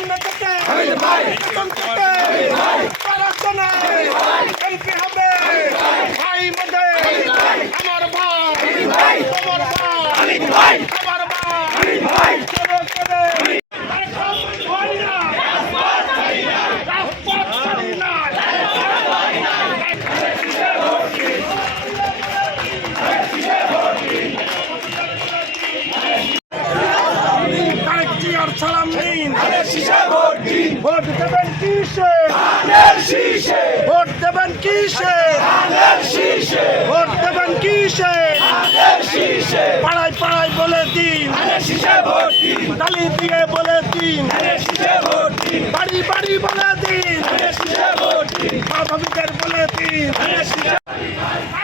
সামনে থেকে ভাই চলো চলো রাজপথ তারেক জিয়ার দিন। ভোট দেবেন কিসে? ভোট দেবেন কিসে? ভোট দেবেন কিসে? পাড়ায় পাড়ায় বলে দিন। তালি দিয়ে বলে দিন। বাড়ি বাড়ি বলে দিন। স্বাভাবিকের বলে দিন। বাসিন্দা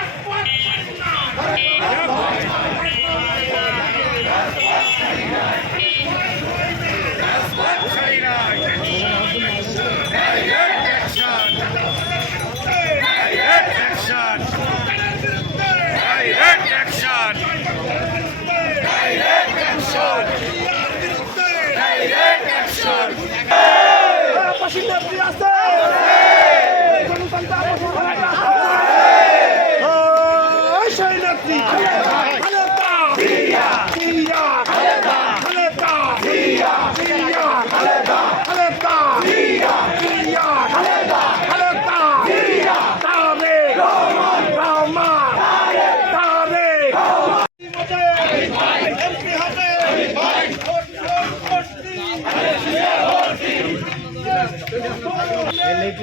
কি আছে এমপি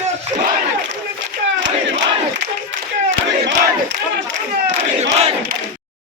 ভারত